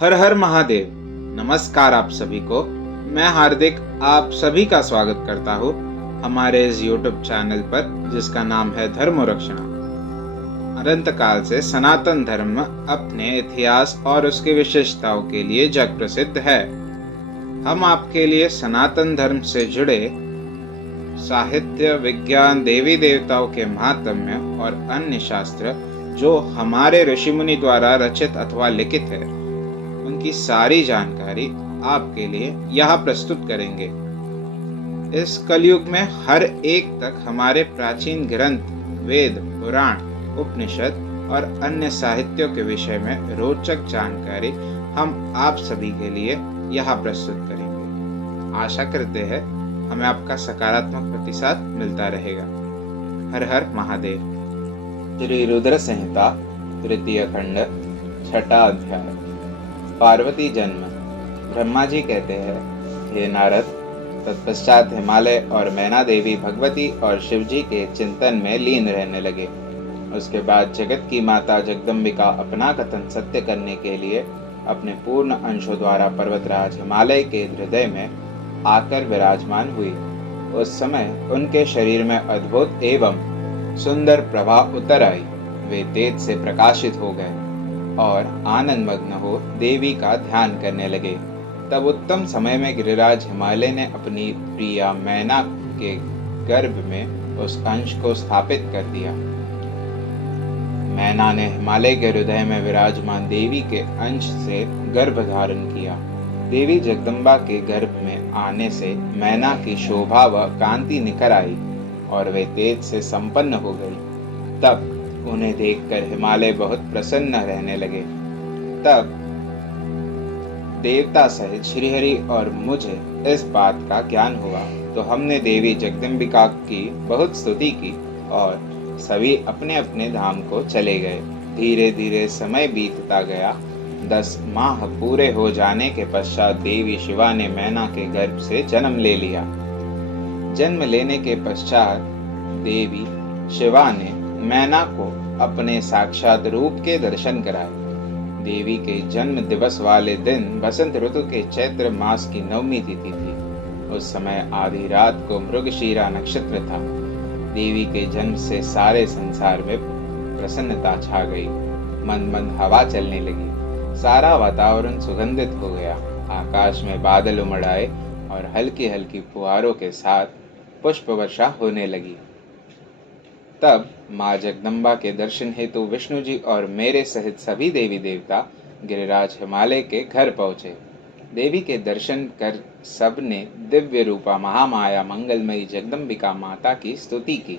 हर हर महादेव। नमस्कार आप सभी को। मैं हार्दिक आप सभी का स्वागत करता हूँ हमारे इस YouTube चैनल पर, जिसका नाम है धर्म रक्षणा। अनंत काल से सनातन धर्म अपने इतिहास और उसकी विशेषताओं के लिए जग प्रसिद्ध है। हम आपके लिए सनातन धर्म से जुड़े साहित्य, विज्ञान, देवी देवताओं के महात्म्य और अन्य शास्त्र जो हमारे ऋषि मुनि द्वारा रचित अथवा लिखित है, उनकी सारी जानकारी आपके लिए यहाँ प्रस्तुत करेंगे। इस कलयुग में हर एक तक हमारे प्राचीन ग्रंथ, वेद, पुराण, उपनिषद और अन्य साहित्यों के विषय में रोचक जानकारी हम आप सभी के लिए यहाँ प्रस्तुत करेंगे। आशा करते हैं हमें आपका सकारात्मक प्रतिसाद मिलता रहेगा। हर हर महादेव। श्री रुद्र संहिता तृतीय खंड छठा अध्याय। पार्वती जन्म। ब्रह्मा जी कहते हैं, हे नारद, तत्पश्चात हिमालय और मैना देवी भगवती और शिव जी के चिंतन में लीन रहने लगे। उसके बाद जगत की माता जगदम्बिका अपना कथन सत्य करने के लिए अपने पूर्ण अंशों द्वारा पर्वतराज हिमालय के हृदय में आकर विराजमान हुई। उस समय उनके शरीर में अद्भुत एवं सुंदर प्रभा उतर आई। वे तेज से प्रकाशित हो गए और आनंद मग्न हो देवी का ध्यान करने लगे। तब उत्तम समय में गिरिराज हिमालय ने अपनी प्रिया मैना के गर्भ में उस अंश को स्थापित कर दिया। मैना ने हिमालय के हृदय में विराजमान देवी के अंश से गर्भ धारण किया। देवी जगदम्बा के गर्भ में आने से मैना की शोभा व कांति निखर आई और वे तेज से संपन्न हो गई। तब उन्हें देखकर हिमालय बहुत प्रसन्न रहने लगे। तब देवता सहित श्रीहरि और मुझे इस बात का ज्ञान हुआ, तो हमने देवी जगदम्बिका की बहुत स्तुति की और सभी अपने अपने धाम को चले गए। धीरे धीरे समय बीतता गया। 10 माह पूरे हो जाने के पश्चात देवी शिवा ने मैना के गर्भ से जन्म ले लिया। जन्म लेने के पश्चात देवी शिवा ने मैना को अपने साक्षात रूप के दर्शन कराए। देवी के जन्म दिवस वाले दिन बसंत ऋतु के चैत्र मास की 9वीं तिथि थी। उस समय आधी रात को मृगशीरा नक्षत्र था। देवी के जन्म से सारे संसार में प्रसन्नता छा गई। मंद मंद हवा चलने लगी। सारा वातावरण सुगंधित हो गया। आकाश में बादल उमड़ आए और हल्की हल्की फुहारों के साथ पुष्प वर्षा होने लगी। तब माँ जगदम्बा के दर्शन हेतु विष्णु जी और मेरे सहित सभी देवी देवता गिरिराज हिमालय के घर पहुँचे। देवी के दर्शन कर सबने दिव्य रूपा महामाया मंगलमयी जगदम्बिका माता की स्तुति की।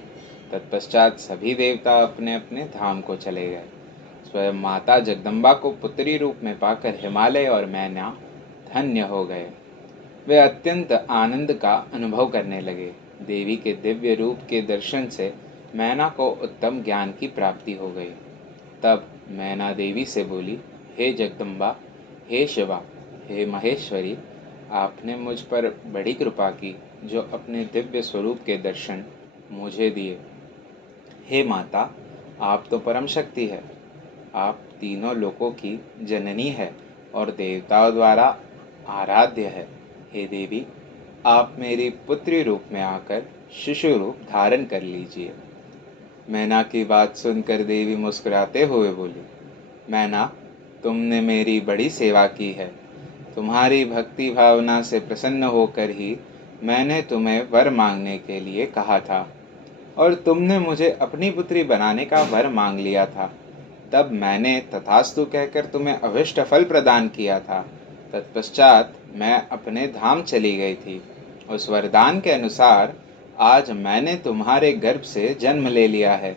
तत्पश्चात सभी देवता अपने अपने धाम को चले गए। स्वयं माता जगदम्बा को पुत्री रूप में पाकर हिमालय और मैना धन्य हो गए। वे अत्यंत आनंद का अनुभव करने लगे। देवी के दिव्य रूप के दर्शन से मैना को उत्तम ज्ञान की प्राप्ति हो गई। तब मैना देवी से बोली, हे जगदम्बा, हे शिवा, हे महेश्वरी, आपने मुझ पर बड़ी कृपा की जो अपने दिव्य स्वरूप के दर्शन मुझे दिए। हे माता, आप तो परम शक्ति है। आप तीनों लोकों की जननी है और देवताओं द्वारा आराध्य है। हे देवी, आप मेरी पुत्री रूप में आकर शिशु रूप धारण कर लीजिए। मैना की बात सुनकर देवी मुस्कुराते हुए बोली, मैना, तुमने मेरी बड़ी सेवा की है। तुम्हारी भक्ति भावना से प्रसन्न होकर ही मैंने तुम्हें वर मांगने के लिए कहा था और तुमने मुझे अपनी पुत्री बनाने का वर मांग लिया था। तब मैंने तथास्तु कहकर तुम्हें अभिष्ट फल प्रदान किया था। तत्पश्चात मैं अपने धाम चली गई थी। उस वरदान के अनुसार आज मैंने तुम्हारे गर्भ से जन्म ले लिया है।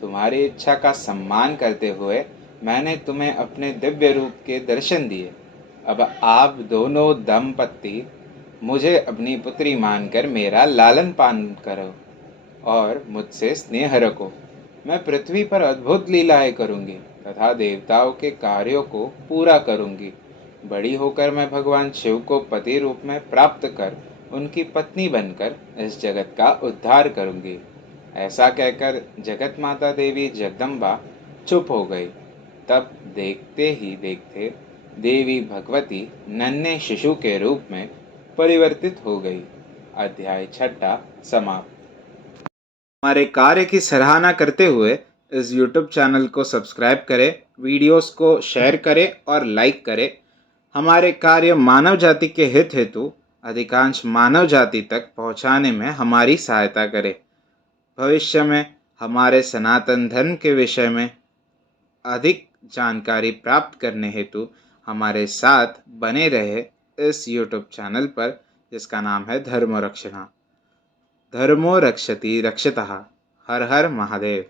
तुम्हारी इच्छा का सम्मान करते हुए मैंने तुम्हें अपने दिव्य रूप के दर्शन दिए। अब आप दोनों दंपत्ति मुझे अपनी पुत्री मानकर मेरा लालन पालन करो और मुझसे स्नेह रखो। मैं पृथ्वी पर अद्भुत लीलाएं करूंगी तथा देवताओं के कार्यों को पूरा करूंगी। बड़ी होकर मैं भगवान शिव को पति रूप में प्राप्त कर उनकी पत्नी बनकर इस जगत का उद्धार करूंगी। ऐसा कहकर जगत माता देवी जगदम्बा चुप हो गई। तब देखते ही देखते देवी भगवती नन्हे शिशु के रूप में परिवर्तित हो गई। अध्याय 6 समाप्त। हमारे कार्य की सराहना करते हुए इस YouTube चैनल को सब्सक्राइब करें, वीडियोस को शेयर करें और लाइक करें। हमारे कार्य मानव जाति के हित हेतु अधिकांश मानव जाति तक पहुंचाने में हमारी सहायता करें। भविष्य में हमारे सनातन धर्म के विषय में अधिक जानकारी प्राप्त करने हेतु हमारे साथ बने रहे इस YouTube चैनल पर, जिसका नाम है धर्मो रक्षणा। धर्मो रक्षति रक्षतः। हर हर महादेव।